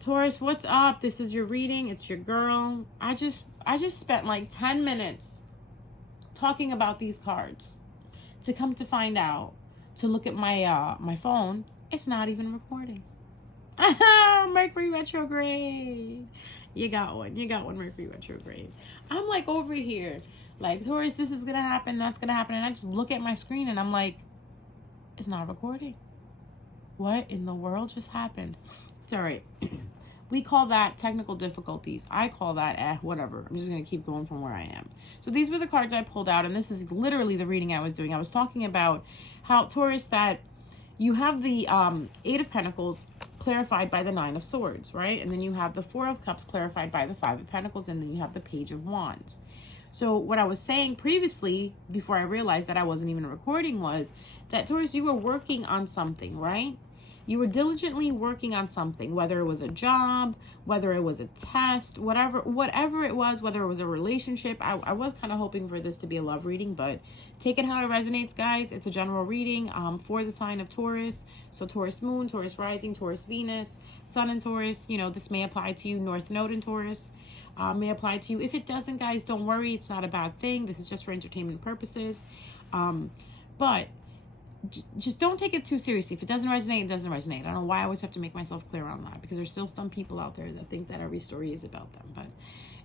Taurus, what's up? This is your reading. It's your girl. I just spent like 10 minutes talking about these cards. To come to find out, to look at my my phone, it's not even recording. Mercury retrograde. You got one, Mercury retrograde. I'm like over here, like, Taurus, this is gonna happen, that's gonna happen, and I just look at my screen and I'm like, it's not recording. What in the world just happened? It's all right. We call that technical difficulties. I call that whatever. I'm just going to keep going from where I am. So these were the cards I pulled out, and this is literally the reading I was doing. I was talking about how, Taurus, that you have the Eight of Pentacles clarified by the Nine of Swords, right? And then you have the Four of Cups clarified by the Five of Pentacles, and then you have the Page of Wands. So what I was saying previously, before I realized that I wasn't even recording, was that, Taurus, you were working on something, right? You were diligently working on something, whether it was a job, whether it was a test, whatever it was, whether it was a relationship. I was kind of hoping for this to be a love reading, but take it how it resonates, guys. It's a general reading for the sign of Taurus. So Taurus moon, Taurus rising, Taurus Venus, sun in Taurus. You know, this may apply to you. North node in Taurus may apply to you. If it doesn't, guys, don't worry. It's not a bad thing. This is just for entertainment purposes. But just don't take it too seriously. If it doesn't resonate, it doesn't resonate. I don't know why I always have to make myself clear on that, because there's still some people out there that think that every story is about them, but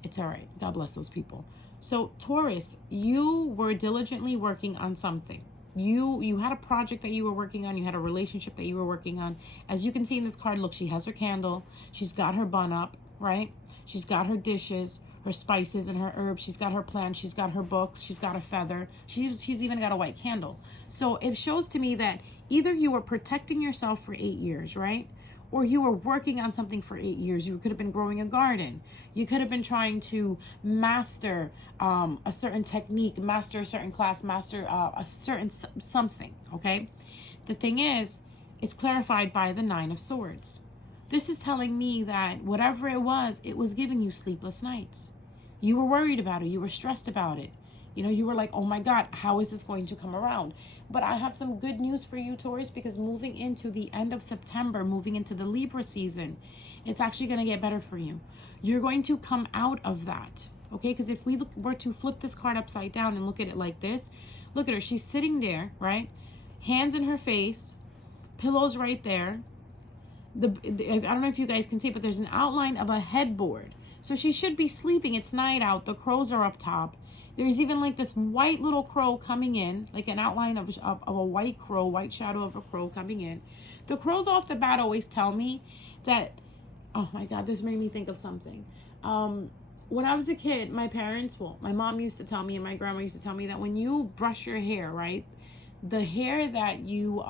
it's all right. God bless those people. So Taurus, you were diligently working on something. You had a project that you were working on. You had a relationship that you were working on. As you can see in this card, look, she has her candle. She's got her bun up, right? She's got her dishes, her spices and her herbs. She's got her plants. She's got her books. She's got a feather. She's even got a white candle. So it shows to me that either you were protecting yourself for 8 years, right? Or you were working on something for 8 years. You could have been growing a garden. You could have been trying to master a certain technique, master a certain class, master a certain something, okay? The thing is, it's clarified by the Nine of Swords. This is telling me that whatever it was giving you sleepless nights. You were worried about it. You were stressed about it. You know, you were like, oh my God, how is this going to come around? But I have some good news for you, Taurus, because moving into the end of September, moving into the Libra season, it's actually going to get better for you. You're going to come out of that, okay? Because if we were to flip this card upside down and look at it like this, look at her. She's sitting there, right? Hands in her face, pillows right there. I don't know if you guys can see, but there's an outline of a headboard. So she should be sleeping. It's night out. The crows are up top. There's even like this white little crow coming in, like an outline of a white crow, white shadow of a crow coming in. The crows off the bat always tell me that, oh my God, this made me think of something. When I was a kid, my mom used to tell me and my grandma used to tell me that when you brush your hair, right, the hair that you,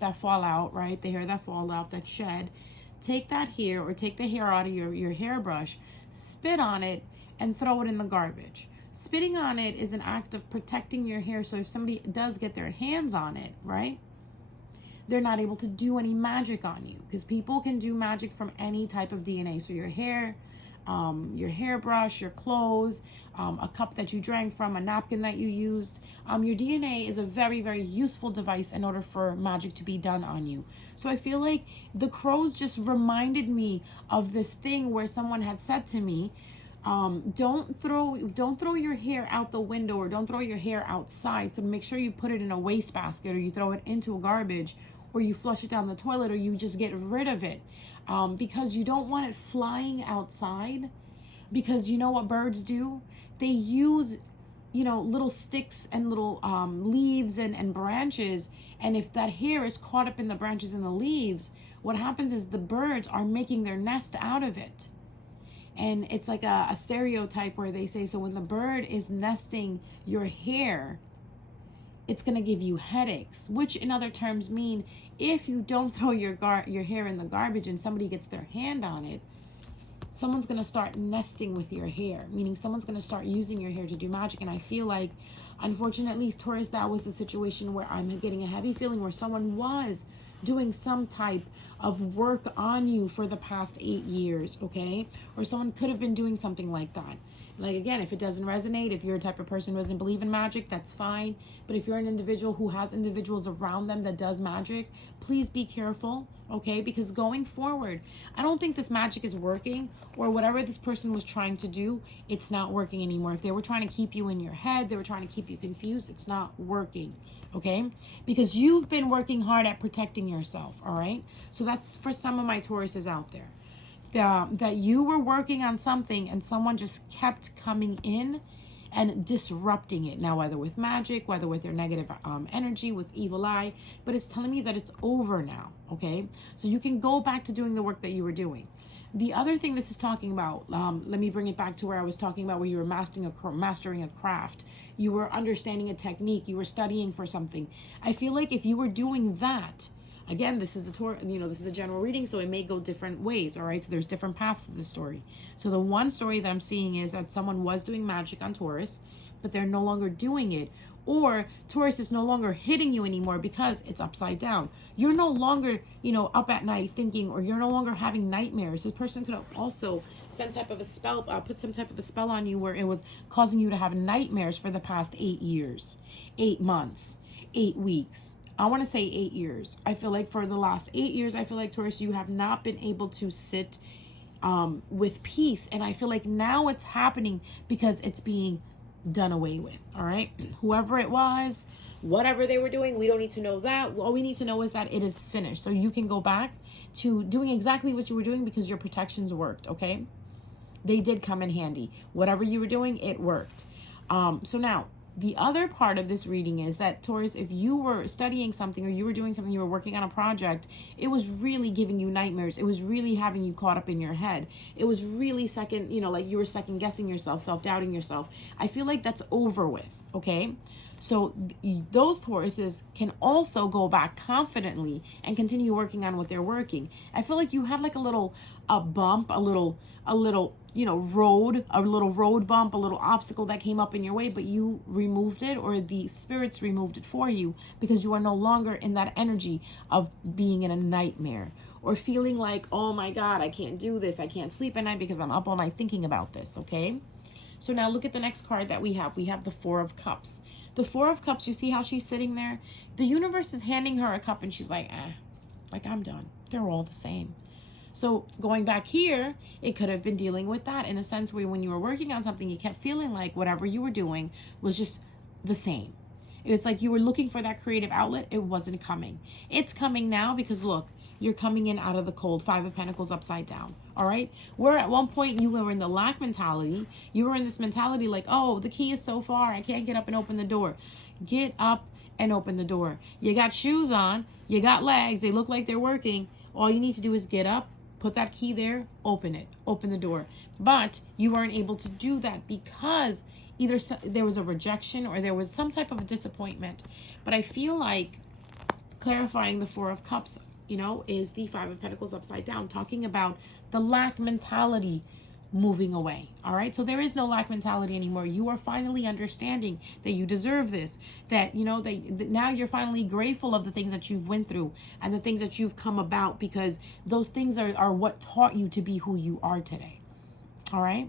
that fall out, right, the hair that fall out, that shed, take that hair or take the hair out of your hairbrush, spit on it, and throw it in the garbage. Spitting on it is an act of protecting your hair, so if somebody does get their hands on it, right, they're not able to do any magic on you, because people can do magic from any type of DNA. So your hair, your hairbrush, your clothes, a cup that you drank from, a napkin that you used. Your DNA is a very, very useful device in order for magic to be done on you. So I feel like the crows just reminded me of this thing where someone had said to me, don't throw your hair out the window, or don't throw your hair outside. So make sure you put it in a wastebasket, or you throw it into a garbage, or you flush it down the toilet, or you just get rid of it. Because you don't want it flying outside, because you know what birds do? They use, you know, little sticks and little leaves and branches. And if that hair is caught up in the branches and the leaves, what happens is the birds are making their nest out of it. And it's like a stereotype where they say, so when the bird is nesting your hair, it's going to give you headaches, which in other terms mean if you don't throw your hair in the garbage and somebody gets their hand on it, someone's going to start nesting with your hair, meaning someone's going to start using your hair to do magic. And I feel like, unfortunately, Taurus, that was the situation where I'm getting a heavy feeling where someone was doing some type of work on you for the past 8 years, okay? Or someone could have been doing something like that. Like, again, if it doesn't resonate, if you're a type of person who doesn't believe in magic, that's fine. But if you're an individual who has individuals around them that does magic, please be careful, Okay, because going forward, I don't think this magic is working, or whatever this person was trying to do, it's not working anymore. If they were trying to keep you in your head, they were trying to keep you confused, it's not working. Okay, because you've been working hard at protecting yourself. All right, so that's for some of my Tauruses out there, that you were working on something and someone just kept coming in and disrupting it. Now, whether with magic, whether with their negative energy, with evil eye, but it's telling me that it's over now. Okay, so you can go back to doing the work that you were doing. The other thing this is talking about, let me bring it back to where I was talking about, where you were mastering a craft, you were understanding a technique, you were studying for something. I feel like if you were doing that, again, this is this is a general reading, so it may go different ways. All right, so there's different paths to the story. So the one story that I'm seeing is that someone was doing magic on Taurus, but they're no longer doing it, or Taurus is no longer hitting you anymore because it's upside down. You're no longer, up at night thinking, or you're no longer having nightmares. This person could have also some type of a spell, put some type of a spell on you where it was causing you to have nightmares for the past 8 years, 8 months, 8 weeks. I want to say 8 years. I feel like for the last 8 years, I feel like, Taurus, you have not been able to sit with peace. And I feel like now it's happening because it's being done away with. All right, whoever it was, whatever they were doing, we don't need to know that. All we need to know is that it is finished, so you can go back to doing exactly what you were doing because your protections worked. Okay, they did come in handy. Whatever you were doing, it worked. So now the other part of this reading is that, Taurus, if you were studying something or you were doing something, you were working on a project, it was really giving you nightmares. It was really having you caught up in your head. It was really like you were second guessing yourself, self-doubting yourself. I feel like that's over with, okay? So those Tauruses can also go back confidently and continue working on what they're working. I feel like you had like a bump, a little road bump, a little obstacle that came up in your way, but you removed it, or the spirits removed it for you, because you are no longer in that energy of being in a nightmare or feeling like, oh my God, I can't do this. I can't sleep at night because I'm up all night thinking about this. Okay. So now look at the next card that we have. We have the Four of Cups. The Four of Cups, you see how she's sitting there? The universe is handing her a cup and she's like, I'm done. They're all the same. So going back here, it could have been dealing with that in a sense where when you were working on something, you kept feeling like whatever you were doing was just the same. It was like you were looking for that creative outlet. It wasn't coming. It's coming now because look, you're coming in out of the cold. Five of Pentacles upside down. All right. Where at one point you were in the lack mentality. You were in this mentality like, oh, the key is so far, I can't get up and open the door. Get up and open the door. You got shoes on. You got legs. They look like they're working. All you need to do is get up, put that key there, open it, open the door. But you weren't able to do that because either there was a rejection or there was some type of a disappointment. But I feel like clarifying the Four of Cups, is the Five of Pentacles upside down, talking about the lack mentality moving away. All right. So there is no lack mentality anymore. You are finally understanding that you deserve this, that, that now you're finally grateful of the things that you've went through and the things that you've come about, because those things are what taught you to be who you are today. All right.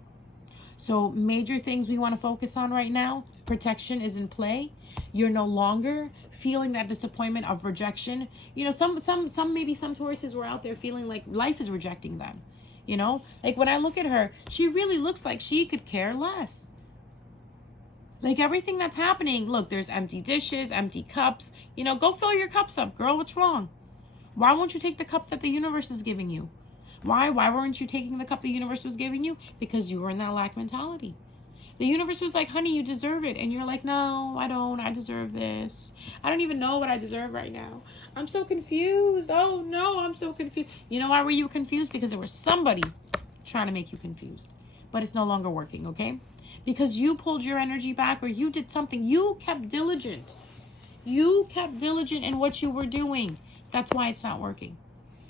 So major things we want to focus on right now, protection is in play. You're no longer feeling that disappointment of rejection. Maybe some Tauruses were out there feeling like life is rejecting them. Like when I look at her, she really looks like she could care less. Like everything that's happening, look, there's empty dishes, empty cups. Go fill your cups up, girl. What's wrong? Why won't you take the cup that the universe is giving you? Why weren't you taking the cup the universe was giving you? Because you were in that lack mentality. The universe was like, honey, you deserve it. And you're like, no, I don't. I deserve this. I don't even know what I deserve right now. I'm so confused. Oh, no, I'm so confused. You know why were you confused? Because there was somebody trying to make you confused. But it's no longer working, okay? Because you pulled your energy back, or you did something. You kept diligent. You kept diligent in what you were doing. That's why it's not working,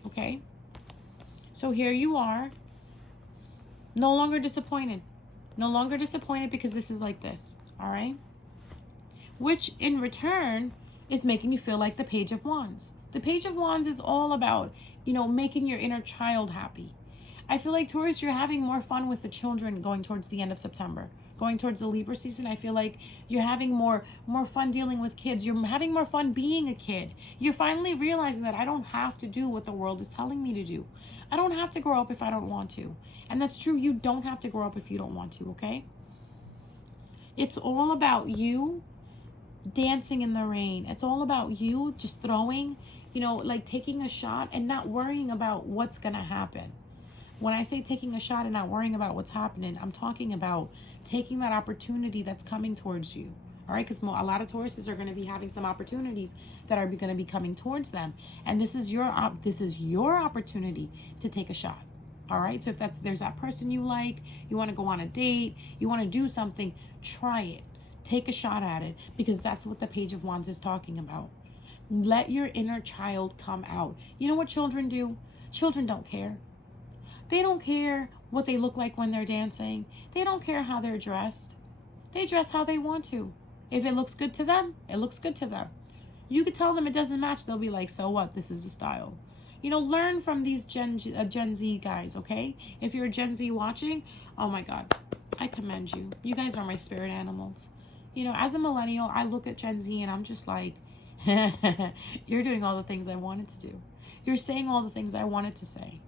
okay? So here you are, no longer disappointed. No longer disappointed because this is like this, all right? Which in return is making you feel like the Page of Wands. The Page of Wands is all about, making your inner child happy. I feel like, Taurus, you're having more fun with the children going towards the end of September, Going towards the Libra season, I feel like you're having more fun dealing with kids. You're having more fun being a kid. You're finally realizing that I don't have to do what the world is telling me to do. I don't have to grow up if I don't want to. And that's true. You don't have to grow up if you don't want to, okay? It's all about you dancing in the rain. It's all about you just throwing, like taking a shot and not worrying about what's going to happen. When I say taking a shot and not worrying about what's happening, I'm talking about taking that opportunity that's coming towards you. All right, because a lot of Tauruses are going to be having some opportunities that are going to be coming towards them, and this is your opportunity to take a shot. All right, so if there's that person you like, you want to go on a date, you want to do something, try it. Take a shot at it, because that's what the Page of Wands is talking about. Let your inner child come out. You know what children do? Children don't care. They don't care what they look like when they're dancing. They don't care how they're dressed. They dress how they want to. If it looks good to them, it looks good to them. You could tell them it doesn't match. They'll be like, so what? This is the style. Learn from these Gen Z guys, okay? If you're a Gen Z watching, oh my God, I commend you. You guys are my spirit animals. As a millennial, I look at Gen Z and I'm just like, you're doing all the things I wanted to do. You're saying all the things I wanted to say.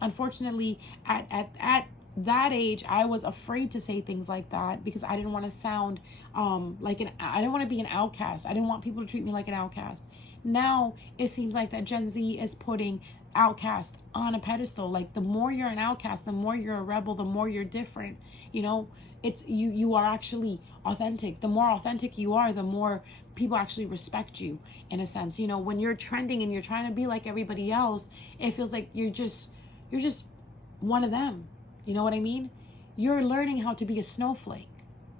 Unfortunately, at that age, I was afraid to say things like that because I didn't want to sound I didn't want to be an outcast. I didn't want people to treat me like an outcast. Now it seems like that Gen Z is putting outcast on a pedestal. Like, the more you're an outcast, the more you're a rebel, the more you're different. It's you are actually authentic. The more authentic you are, the more people actually respect you, in a sense. When you're trending and you're trying to be like everybody else, it feels like you're just one of them. You know what I mean? You're learning how to be a snowflake.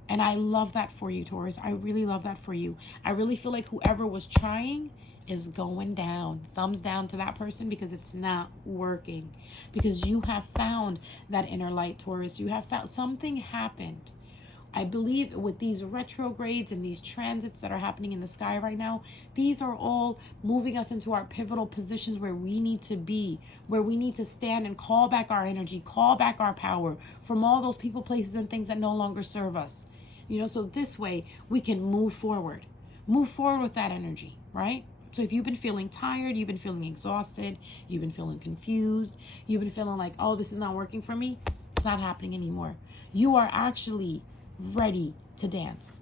And I love that for you, Taurus. I really love that for you. I really feel like whoever was trying is going down. Thumbs down to that person, because it's not working. Because you have found that inner light, Taurus. You have found something happened. I believe with these retrogrades and these transits that are happening in the sky right now, these are all moving us into our pivotal positions where we need to be, where we need to stand and call back our energy, call back our power from all those people, places, and things that no longer serve us. So this way we can move forward with that energy, right? So if you've been feeling tired, you've been feeling exhausted, you've been feeling confused, you've been feeling like, oh, this is not working for me, it's not happening anymore. You are actually ready to dance.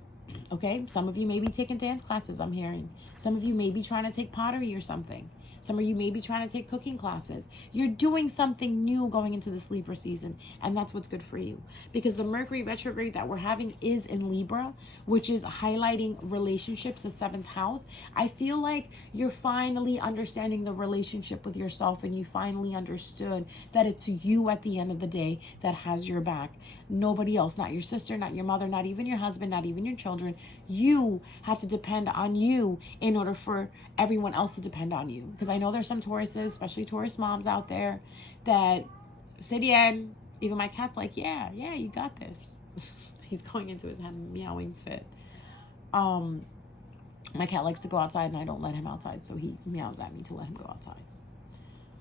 Okay, some of you may be taking dance classes, I'm hearing. Some of you may be trying to take pottery or something. Some of you may be trying to take cooking classes. You're doing something new going into this Libra season, and that's what's good for you. Because the Mercury retrograde that we're having is in Libra, which is highlighting relationships, the 7th house. I feel like you're finally understanding the relationship with yourself, and you finally understood that it's you at the end of the day that has your back. Nobody else, not your sister, not your mother, not even your husband, not even your children. You have to depend on you in order for everyone else to depend on you. Because I know there's some Tauruses, especially Taurus moms out there, that said, yeah, even my cat's like, yeah, you got this. He's going into his meowing fit. My cat likes to go outside and I don't let him outside, so he meows at me to let him go outside.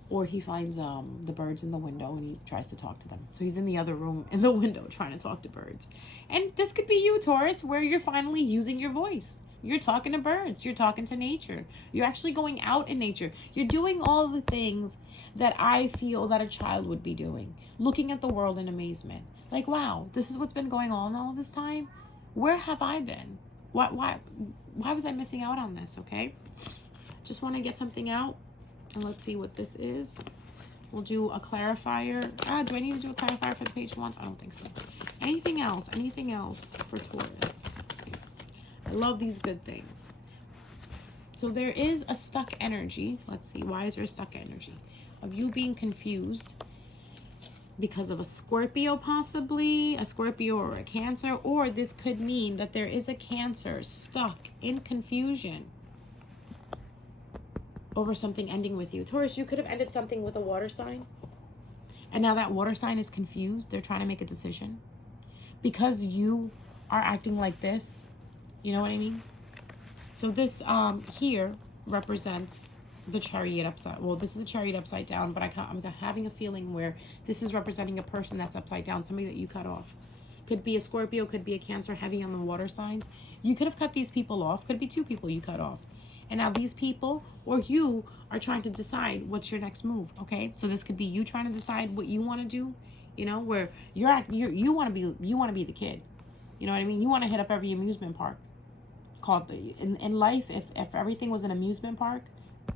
Or he finds the birds in the window and he tries to talk to them. So he's in the other room in the window trying to talk to birds. And this could be you, Taurus, where you're finally using your voice. You're talking to birds. You're talking to nature. You're actually going out in nature. You're doing all the things that I feel that a child would be doing. Looking at the world in amazement. Like, wow, this is what's been going on all this time? Where have I been? Why was I missing out on this, okay? Just want to get something out. And let's see what this is. We'll do a clarifier. Do I need to do a clarifier for the Page of Wands? I don't think so. Anything else? Anything else for Taurus? I love these good things. So there is a stuck energy. Let's see. Why is there a stuck energy? Of you being confused because of a Scorpio, possibly. A Scorpio or a Cancer. Or this could mean that there is a Cancer stuck in confusion over something ending with you. Taurus, you could have ended something with a water sign. And now that water sign is confused. They're trying to make a decision. Because you are acting like this. You know what I mean? So this here represents the Chariot upside. Well, this is the Chariot upside down, but I'm having a feeling where this is representing a person that's upside down. Somebody that you cut off. Could be a Scorpio, could be a Cancer, heavy on the water signs. You could have cut these people off. Could be 2 people you cut off. And now these people or you are trying to decide what's your next move, okay? So this could be you trying to decide what you want to do, you know, where you want to be the kid. You know what I mean? You want to hit up every amusement park. In life, if everything was an amusement park,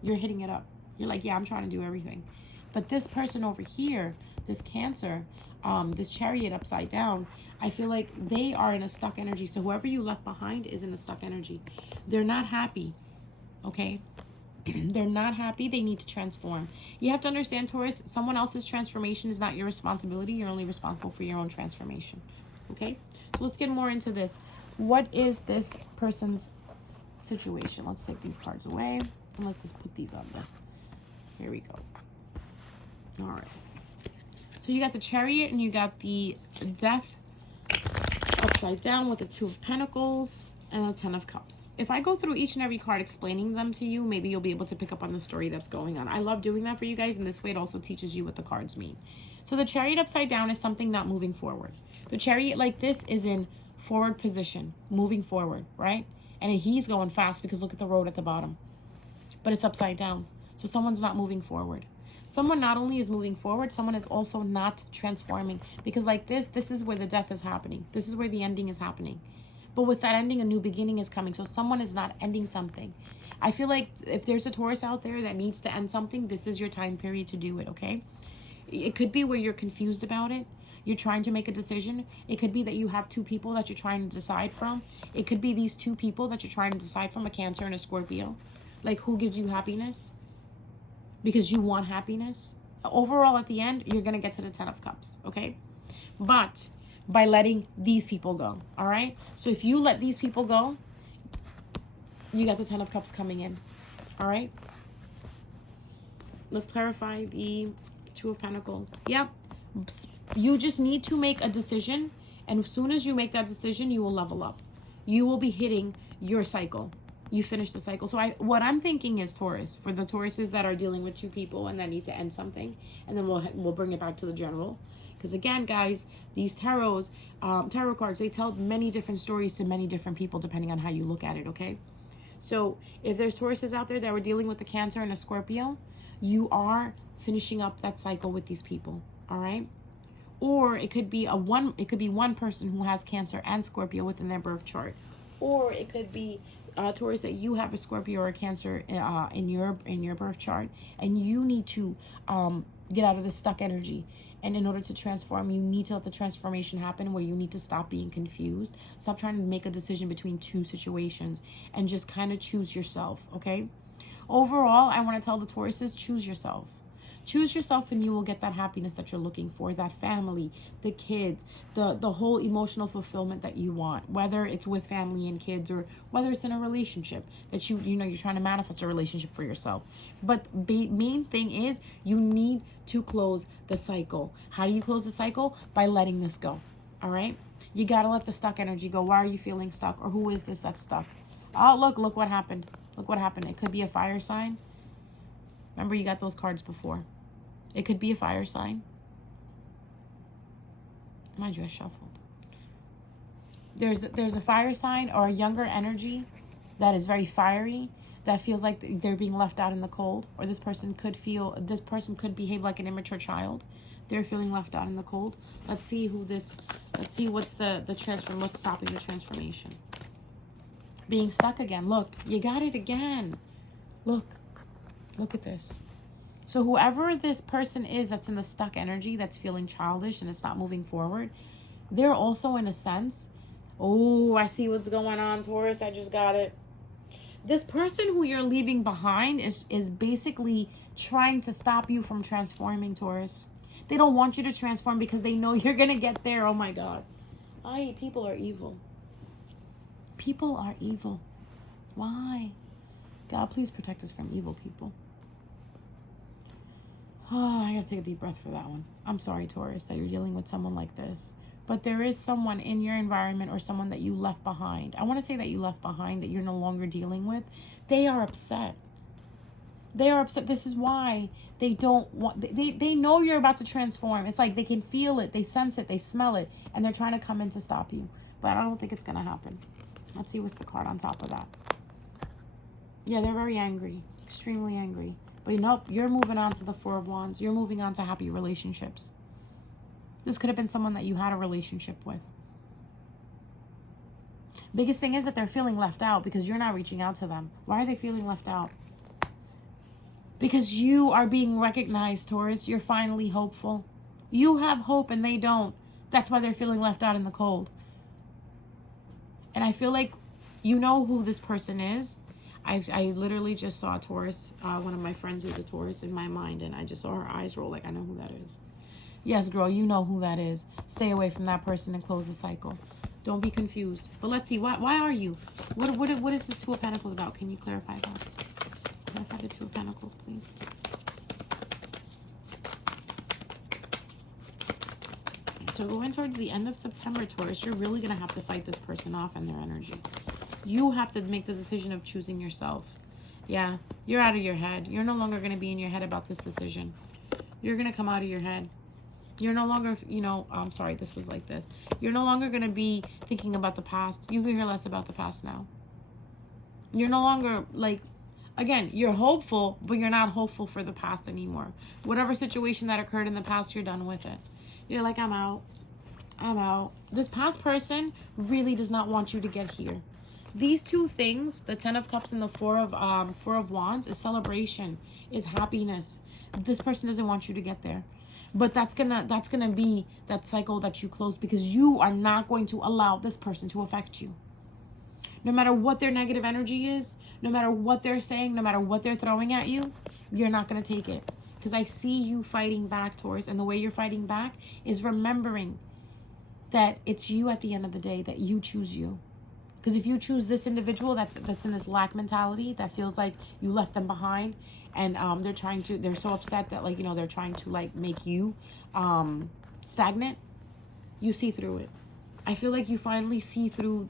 you're hitting it up. You're like, yeah, I'm trying to do everything. But this person over here, this Cancer, this Chariot upside down, I feel like they are in a stuck energy. So whoever you left behind is in a stuck energy. They're not happy, okay? They're not happy. They need to transform. You have to understand, Taurus, someone else's transformation is not your responsibility. You're only responsible for your own transformation, okay? So let's get more into this. What is this person's situation? Let's take these cards away and let's put these on there. Here we go. All right. So you got the Chariot and you got the Death upside down with the 2 of Pentacles and the 10 of Cups. If I go through each and every card explaining them to you, maybe you'll be able to pick up on the story that's going on. I love doing that for you guys, and this way it also teaches you what the cards mean. So the Chariot upside down is something not moving forward. The Chariot like this is in forward position, moving forward, right? And he's going fast because look at the road at the bottom. But it's upside down. So someone's not moving forward. Someone not only is moving forward, someone is also not transforming. Because like this is where the death is happening. This is where the ending is happening. But with that ending, a new beginning is coming. So someone is not ending something. I feel like if there's a Taurus out there that needs to end something, this is your time period to do it, okay? It could be where you're confused about it. You're trying to make a decision. It could be that you have 2 people that you're trying to decide from. It could be these 2 people that you're trying to decide from, a Cancer and a Scorpio. Like, who gives you happiness? Because you want happiness. Overall, at the end, you're going to get to the 10 of Cups, okay? But by letting these people go, all right? So if you let these people go, you got the 10 of Cups coming in, all right? Let's clarify the 2 of Pentacles. Yep. You just need to make a decision, and as soon as you make that decision, you will level up. You will be hitting your cycle. You finish the cycle. So what I'm thinking is, Taurus, for the Tauruses that are dealing with 2 people and that need to end something, and then we'll bring it back to the general. Because again, guys, these tarot cards, they tell many different stories to many different people depending on how you look at it, okay? So if there's Tauruses out there that were dealing with a Cancer and a Scorpio, you are finishing up that cycle with these people, all right? Or it could be one person who has Cancer and Scorpio within their birth chart. Or it could be Taurus, that you have a Scorpio or a Cancer in your birth chart, and you need to get out of the stuck energy. And in order to transform, you need to let the transformation happen, where you need to stop being confused. Stop trying to make a decision between 2 situations and just kind of choose yourself, okay? Overall, I want to tell the Tauruses, choose yourself. Choose yourself, and you will get that happiness that you're looking for, that family, the kids, the whole emotional fulfillment that you want, whether it's with family and kids or whether it's in a relationship that you're trying to manifest a relationship for yourself. But main thing is you need to close the cycle. How do you close the cycle? By letting this go. All right? You got to let the stuck energy go. Why are you feeling stuck? Or who is this that's stuck? Oh, look what happened. Look what happened. It could be a fire sign. Remember, you got those cards before. It could be a fire sign. My dress shuffled. There's a fire sign or a younger energy that is very fiery, that feels like they're being left out in the cold. Or this person could behave like an immature child. They're feeling left out in the cold. Let's see what's stopping the transformation. Being stuck again. Look, you got it again. Look at this. So whoever this person is that's in the stuck energy, that's feeling childish and it's not moving forward, they're also, in a sense, oh, I see what's going on, Taurus. I just got it. This person who you're leaving behind is basically trying to stop you from transforming, Taurus. They don't want you to transform because they know you're going to get there. Oh, my God. People are evil. People are evil. Why? God, please protect us from evil people. Oh, I gotta take a deep breath for that one. I'm sorry, Taurus, that you're dealing with someone like this. But there is someone in your environment or someone that you left behind. I want to say that you left behind, that you're no longer dealing with. They are upset. They are upset. This is why they don't want, they know you're about to transform. It's like they can feel it, they sense it, they smell it, and they're trying to come in to stop you. But I don't think it's going to happen. Let's see what's the card on top of that. Yeah, they're very angry, extremely angry. But nope, you're moving on to the Four of Wands. You're moving on to happy relationships. This could have been someone that you had a relationship with. Biggest thing is that they're feeling left out because you're not reaching out to them. Why are they feeling left out? Because you are being recognized, Taurus. You're finally hopeful. You have hope and they don't. That's why they're feeling left out in the cold. And I feel like you know who this person is. I literally just saw a Taurus, one of my friends who's a Taurus in my mind, and I just saw her eyes roll like I know who that is. Yes, girl, you know who that is. Stay away from that person and close the cycle. Don't be confused. But let's see, why are you? What is this Two of Pentacles about? Can you clarify that? Clarify the Two of Pentacles, please. So going towards the end of September, Taurus, you're really going to have to fight this person off and their energy. You have to make the decision of choosing yourself. Yeah, you're out of your head. You're no longer going to be in your head about this decision. You're going to come out of your head. You're no longer, you know, I'm sorry, this was like this. You're no longer going to be thinking about the past. You can hear less about the past now. You're no longer like, again, you're hopeful, but you're not hopeful for the past anymore. Whatever situation that occurred in the past, you're done with it. You're like, I'm out. I'm out. This past person really does not want you to get here. These two things, the Ten of Cups and the Four of Wands, is celebration, is happiness. This person doesn't want you to get there. But that's gonna be that cycle that you close because you are not going to allow this person to affect you. No matter what their negative energy is, no matter what they're saying, no matter what they're throwing at you, you're not gonna take it. Because I see you fighting back, Taurus, and the way you're fighting back is remembering that it's you at the end of the day, that you choose you. Because if you choose this individual that's in this lack mentality, that feels like you left them behind, and they're so upset that, like, you know, they're trying to like make you stagnant, you see through it. I feel like you finally see through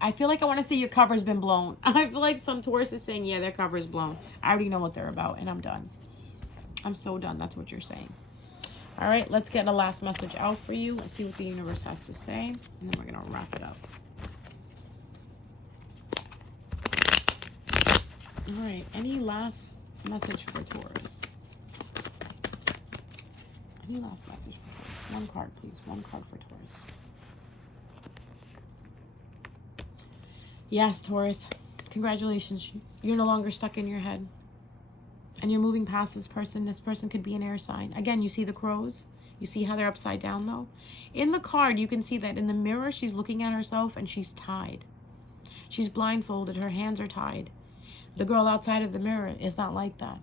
I feel like I want to say your cover's been blown. I feel like some Taurus is saying, yeah, their cover's blown. I already know what they're about, and I'm done. I'm so done. That's what you're saying. All right, let's get the last message out for you and see what the universe has to say, and then we're going to wrap it up. All right, any last message for Taurus? Any last message for Taurus? One card, please. One card for Taurus. Yes, Taurus. Congratulations. You're no longer stuck in your head. And you're moving past this person. This person could be an air sign. Again, you see the crows? You see how they're upside down, though? In the card, you can see that in the mirror, she's looking at herself and she's tied. She's blindfolded. Her hands are tied. The girl outside of the mirror is not like that.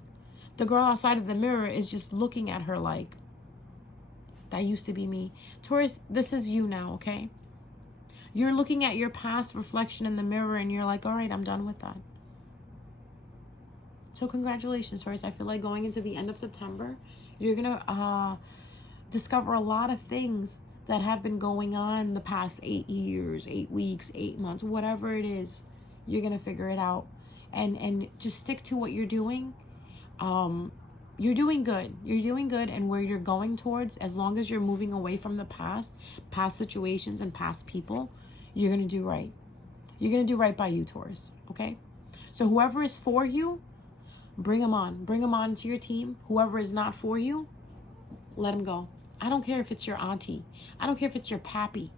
The girl outside of the mirror is just looking at her like, that used to be me. Taurus, this is you now, okay? You're looking at your past reflection in the mirror and you're like, all right, I'm done with that. So congratulations, Taurus. I feel like going into the end of September, you're going to discover a lot of things that have been going on the past 8 years, 8 weeks, 8 months, whatever it is. You're going to figure it out. And just stick to what you're doing. You're doing good. You're doing good. And where you're going towards, as long as you're moving away from the past situations and past people, you're going to do right. You're going to do right by you, Taurus. Okay? So whoever is for you, bring them on. Bring them on to your team. Whoever is not for you, let them go. I don't care if it's your auntie. I don't care if it's your pappy.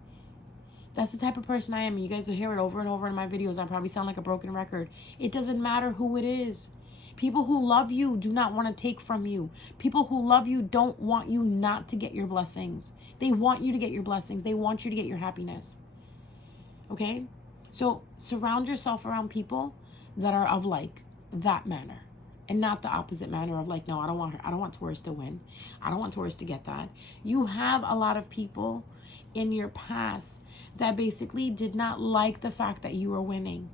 That's the type of person I am. You guys will hear it over and over in my videos. I probably sound like a broken record. It doesn't matter who it is. People who love you do not want to take from you. People who love you don't want you not to get your blessings. They want you to get your blessings. They want you to get your happiness. Okay? So surround yourself around people that are of like that manner. And not the opposite manner of like, no, I don't want her. I don't want Taurus to win. I don't want Taurus to get that. You have a lot of people in your past that basically did not like the fact that you were winning.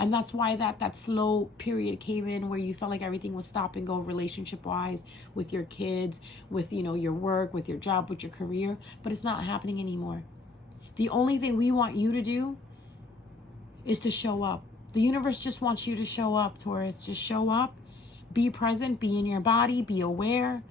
And that's why that slow period came in where you felt like everything was stop and go relationship-wise with your kids, with, you know, your work, with your job, with your career. But it's not happening anymore. The only thing we want you to do is to show up. The universe just wants you to show up, Taurus. Just show up. Be present, be in your body, be aware.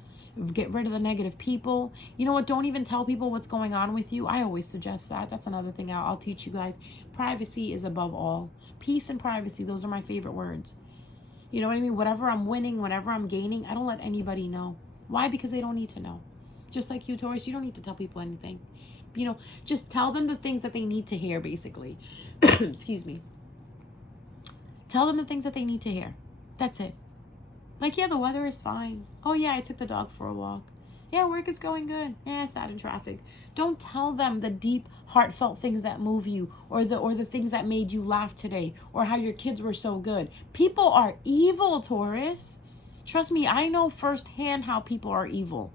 Get rid of the negative people. You know what? Don't even tell people what's going on with you. I always suggest that. That's another thing I'll teach you guys. Privacy is above all. Peace and privacy, those are my favorite words. You know what I mean? Whatever I'm winning, whatever I'm gaining, I don't let anybody know. Why? Because they don't need to know. Just like you, Taurus, you don't need to tell people anything. You know, just tell them the things that they need to hear, basically. Excuse me. Tell them the things that they need to hear. That's it. Like, yeah, the weather is fine. Oh, yeah, I took the dog for a walk. Yeah, work is going good. Yeah, I sat in traffic. Don't tell them the deep, heartfelt things that move you, or the things that made you laugh today, or how your kids were so good. People are evil, Taurus. Trust me, I know firsthand how people are evil.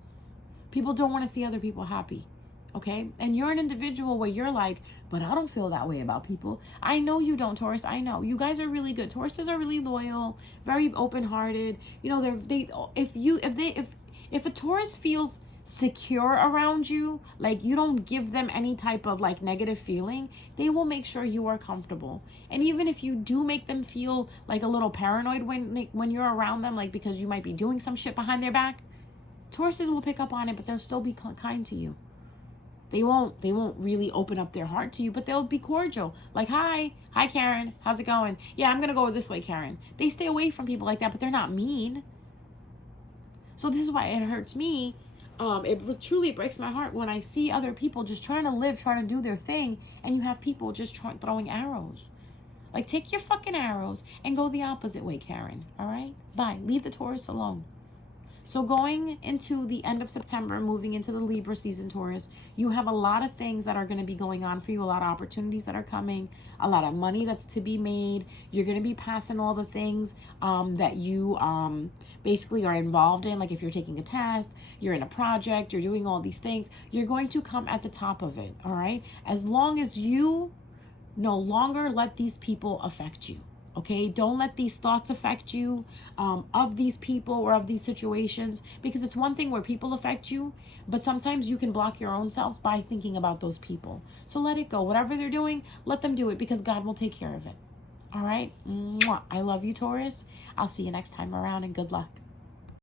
People don't want to see other people happy. Okay? And you're an individual where you're like, but I don't feel that way about people. I know you don't, Taurus. I know. You guys are really good. Tauruses are really loyal, very open-hearted. You know, if a Taurus feels secure around you, like you don't give them any type of like negative feeling, they will make sure you are comfortable. And even if you do make them feel like a little paranoid when you're around them, like because you might be doing some shit behind their back, Tauruses will pick up on it, but they'll still be kind to you. They won't really open up their heart to you, but they'll be cordial. Like, hi Karen, how's it going? Yeah, I'm gonna go this way, Karen. They stay away from people like that, but they're not mean. So this is why it hurts me. It truly breaks my heart when I see other people just trying to live, trying to do their thing, and you have people just throwing arrows. Like, take your fucking arrows and go the opposite way, Karen. All right? Bye. Leave the Taurus alone. So going into the end of September, moving into the Libra season, Taurus, you have a lot of things that are going to be going on for you, a lot of opportunities that are coming, a lot of money that's to be made. You're going to be passing all the things that you basically are involved in. Like if you're taking a test, you're in a project, you're doing all these things, you're going to come at the top of it, all right? As long as you no longer let these people affect you. Okay, don't let these thoughts affect you of these people or of these situations, because it's one thing where people affect you, but sometimes you can block your own selves by thinking about those people. So let it go. Whatever they're doing, let them do it, because God will take care of it. All right? Mwah. I love you, Taurus. I'll see you next time around, and good luck.